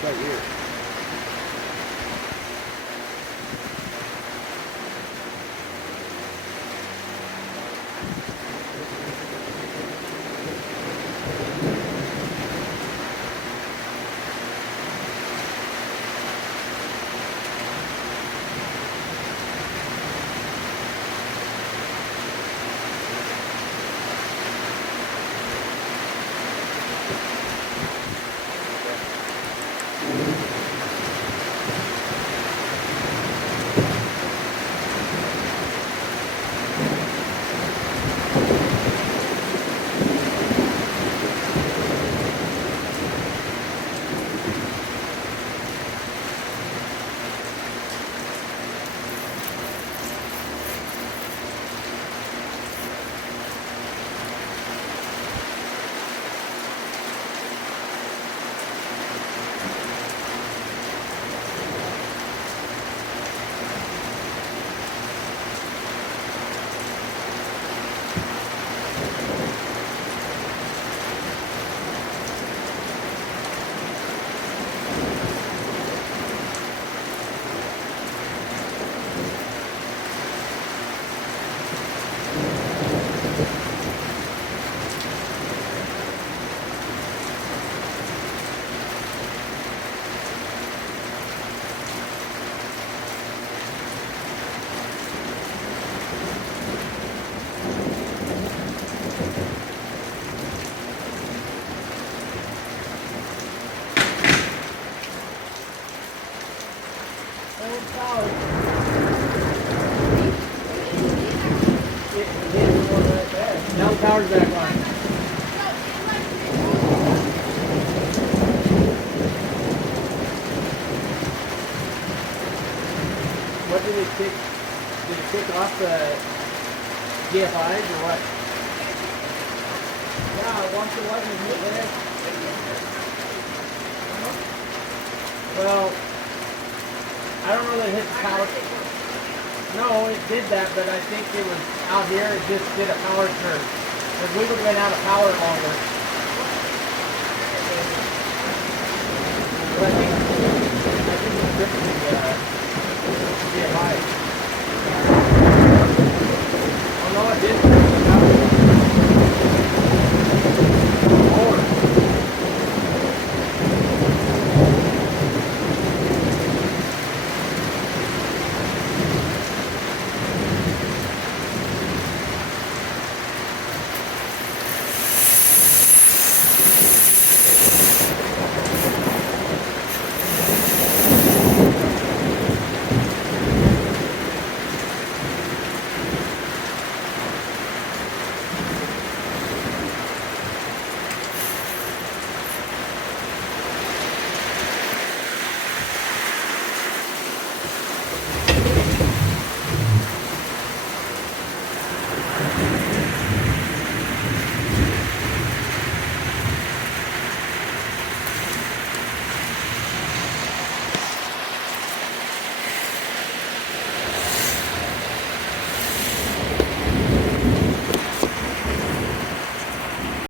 Right here. Now the power's back on. What did it kick? Did it kick off the GFIs or what? Yeah, once it wasn't hit there. Well, I don't know that it hit the power. No, it did that, but I think it was out here, it just did a power turn. Because we would have been out of power longer. But I think it's dripping the GFI. Oh no, it didn't.